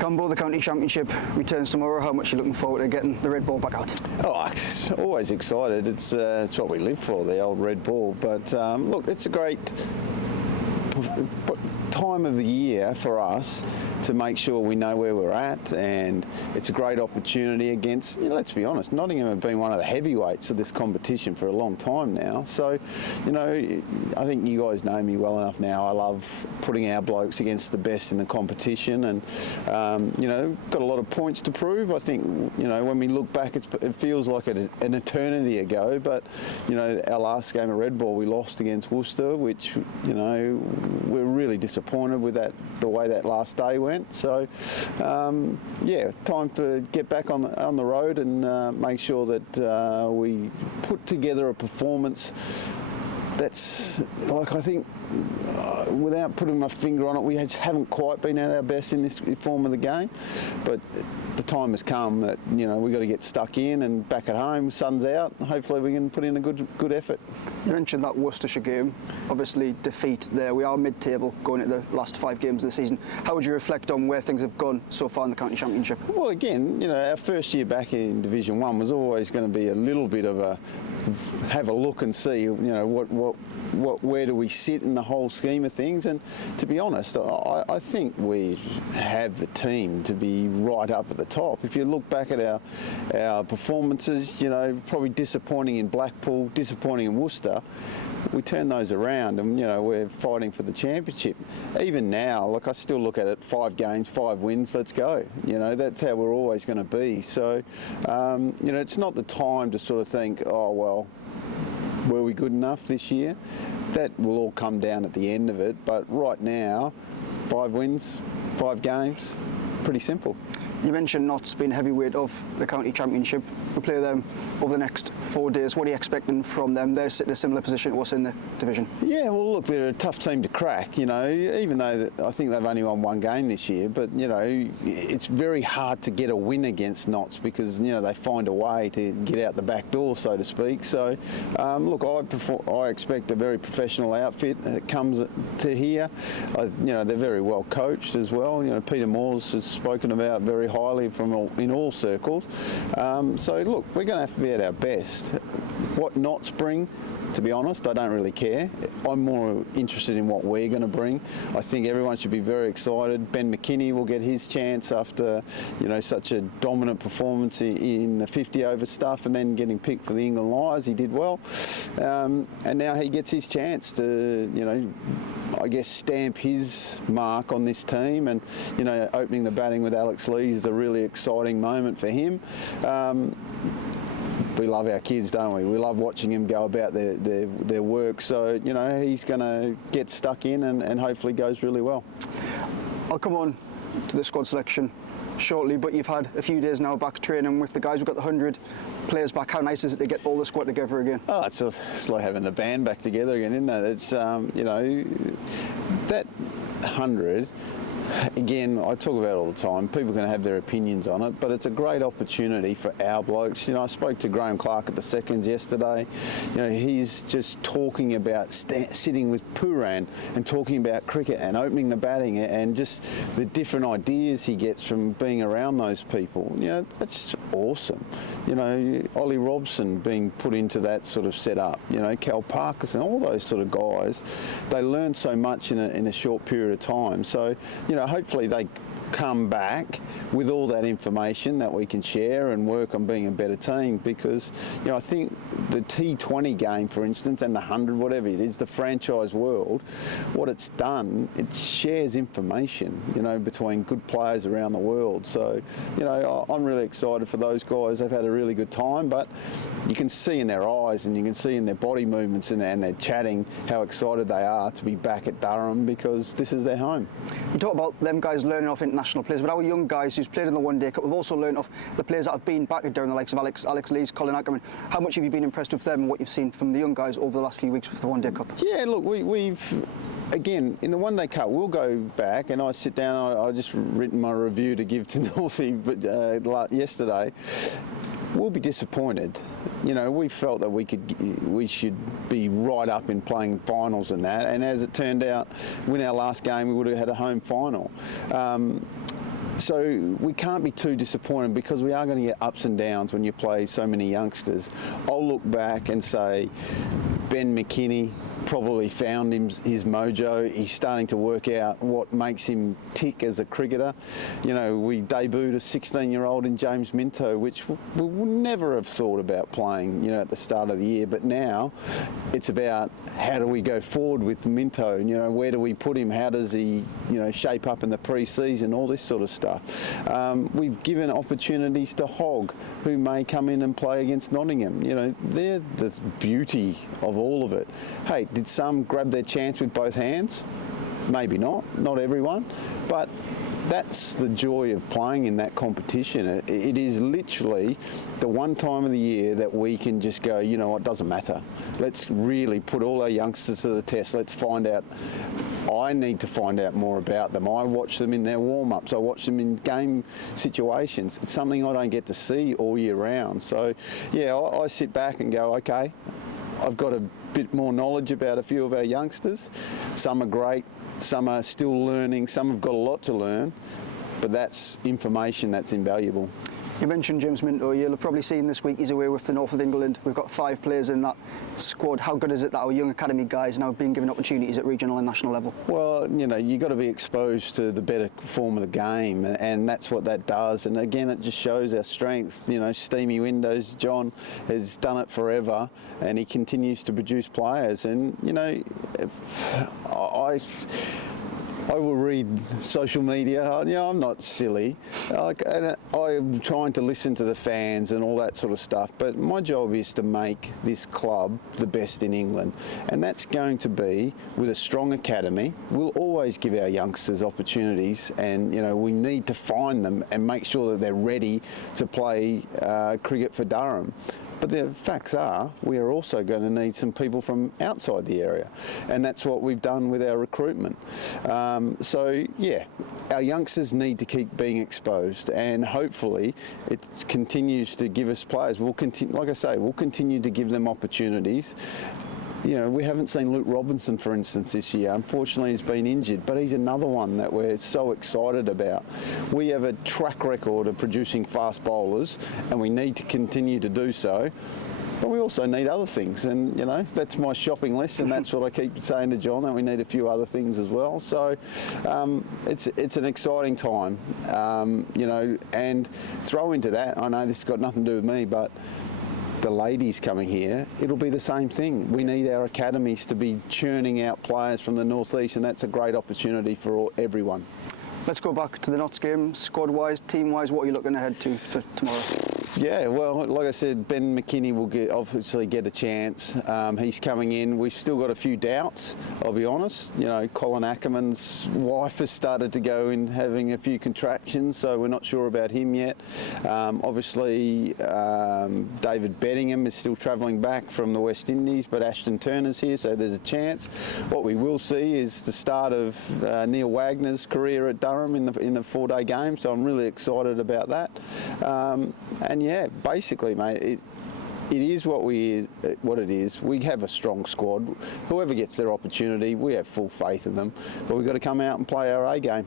Campbell, the county championship returns tomorrow. How much are you looking forward to getting the red ball back out? Oh, always excited. It's what we live for, the old red ball. But look, it's a great time of the year for us to make sure we know where we're at, and it's a great opportunity against, let's be honest, Nottingham have been one of the heavyweights of this competition for a long time now. So, I think you guys know me well enough now. I love putting our blokes against the best in the competition, and got a lot of points to prove. I think, when we look back, it feels like an eternity ago, but, our last game of red ball we lost against Worcester, which, we're really disappointed with the way that last day went. So, time to get back on the road and make sure that we put together a performance that's, I think, without putting my finger on it, we haven't quite been at our best in this form of the game. But the time has come that, we've got to get stuck in, and back at home, sun's out, hopefully we can put in a good effort. You mentioned that Worcestershire game, obviously defeat there. We are mid-table going into the last 5 games of the season. How would you reflect on where things have gone so far in the county championship? Well, again, our first year back in Division 1 was always going to be a little bit of have a look and see, where do we sit in the whole scheme of things. And to be honest, I think we have the team to be right up at the top. If you look back at our performances, probably disappointing in Blackpool, disappointing in Worcester, we turn those around, and we're fighting for the championship. Even now, I still look at it, 5 games, 5 wins, let's go. That's how we're always going to be. So, it's not the time to sort of think, oh well, were we good enough this year? That will all come down at the end of it. But right now, 5 wins, 5 games, pretty simple. You mentioned Notts being heavyweight of the county championship. We play them over the next 4 days. What are you expecting from them? They're sitting in a similar position to us in the division. Yeah, well, look, they're a tough team to crack, even though I think they've only won 1 game this year. But, it's very hard to get a win against Notts because, they find a way to get out the back door, so to speak. So, look, I expect a very professional outfit that comes to here. They're very well coached as well. Peter Moores has spoken about very highly in all circles. So look, we're going to have to be at our best. What Notts bring, to be honest, I don't really care. I'm more interested in what we're going to bring. I think everyone should be very excited. Ben McKinney will get his chance after, such a dominant performance in the 50 over stuff, and then getting picked for the England Lions. He did well. And now he gets his chance to, I guess, stamp his mark on this team, and opening the batting with Alex Lees is a really exciting moment for him. We love our kids, don't we? We love watching them go about their work. So, he's going to get stuck in and hopefully goes really well. I'll come on to the squad selection shortly, but you've had a few days now back training with the guys. We've got the 100 players back. How nice is it to get all the squad together again? Oh, it's like having the band back together again, isn't it? It's, that 100... Again, I talk about it all the time. People are going to have their opinions on it, but it's a great opportunity for our blokes. I spoke to Graham Clark at the seconds yesterday. He's just talking about sitting with Puran and talking about cricket and opening the batting and just the different ideas he gets from being around those people. That's awesome. Ollie Robson being put into that sort of setup. Cal Parkinson, all those sort of guys. They learn so much in a short period of time. So, hopefully they come back with all that information that we can share and work on being a better team, because I think the T20 game, for instance, and the 100, whatever it is, the franchise world, what it's done, it shares information between good players around the world. So I'm really excited for those guys. They've had a really good time, but you can see in their eyes and you can see in their body movements and their chatting how excited they are to be back at Durham, because this is their home. You talk about them guys learning off international players, but our young guys who's played in the One Day Cup, we've also learned off the players that have been back at Durham, the likes of Alex Lees, Colin Ackerman. How much have you been impressed with them and what you've seen from the young guys over the last few weeks with the One Day Cup? Yeah, look, we've again, in the One Day Cup, we'll go back and I sit down, I just written my review to give to Northie yesterday. We'll be disappointed. We felt that we should be right up in playing finals and that, and as it turned out, win our last game, we would have had a home final. So we can't be too disappointed because we are going to get ups and downs when you play so many youngsters. I'll look back and say Ben McKinney probably found his mojo. He's starting to work out what makes him tick as a cricketer. You know, we debuted a 16-year-old in James Minto, which we would never have thought about playing, you know, at the start of the year. But now it's about how do we go forward with Minto? You know, where do we put him? How does he, you know, shape up in the pre-season? All this sort of stuff. We've given opportunities to Hogg, who may come in and play against Nottingham. You know, they're the beauty of all of it. Hey, did some grab their chance with both hands? Maybe not everyone, but that's the joy of playing in that competition. It is literally the one time of the year that we can just go, you know what, doesn't matter. Let's really put all our youngsters to the test. Let's find out. I need to find out more about them. I watch them in their warm-ups. I watch them in game situations. It's something I don't get to see all year round. So, yeah, I sit back and go, okay, I've got a bit more knowledge about a few of our youngsters. Some are great, some are still learning, some have got a lot to learn, but that's information that's invaluable. You mentioned James Minto. You'll have probably seen this week he's away with the North of England. We've got 5 players in that squad. How good is it that our young academy guys now being given opportunities at regional and national level? Well, you know, you've got to be exposed to the better form of the game, and that's what that does. And again, it just shows our strength. You know, Steamy Windows, John has done it forever, and he continues to produce players. And, you know, I will read social media. You know, I'm not silly. And I'm trying to listen to the fans and all that sort of stuff. But my job is to make this club the best in England. And that's going to be with a strong academy. We'll always give our youngsters opportunities. And, you know, we need to find them and make sure that they're ready to play cricket for Durham. But the facts are, we are also going to need some people from outside the area. And that's what we've done with our recruitment. So, yeah, our youngsters need to keep being exposed. And hopefully it continues to give us players. We'll continue, like I say, we'll continue to give them opportunities. You know, we haven't seen Luke Robinson, for instance, this year. Unfortunately, he's been injured, but he's another one that we're so excited about. We have a track record of producing fast bowlers, and we need to continue to do so. But we also need other things, and, you know, that's my shopping list, and that's what I keep saying to John, that we need a few other things as well. So it's an exciting time, you know, and throw into that, I know this has got nothing to do with me, but the ladies coming here, it'll be the same thing. We need our academies to be churning out players from the North East, and that's a great opportunity for everyone. Let's go back to the Notts game, squad-wise, team-wise. What are you looking ahead to for tomorrow? Yeah, well, like I said, Ben McKinney will obviously get a chance. He's coming in. We've still got a few doubts, I'll be honest. You know, Colin Ackerman's wife has started to go in having a few contractions, so we're not sure about him yet. Obviously, David Bedingham is still travelling back from the West Indies, but Ashton Turner's here, so there's a chance. What we will see is the start of Neil Wagner's career at Durham in the 4-day game, so I'm really excited about that. And yeah, basically, mate, it is what it is. We have a strong squad. Whoever gets their opportunity, we have full faith in them. But we've got to come out and play our A game.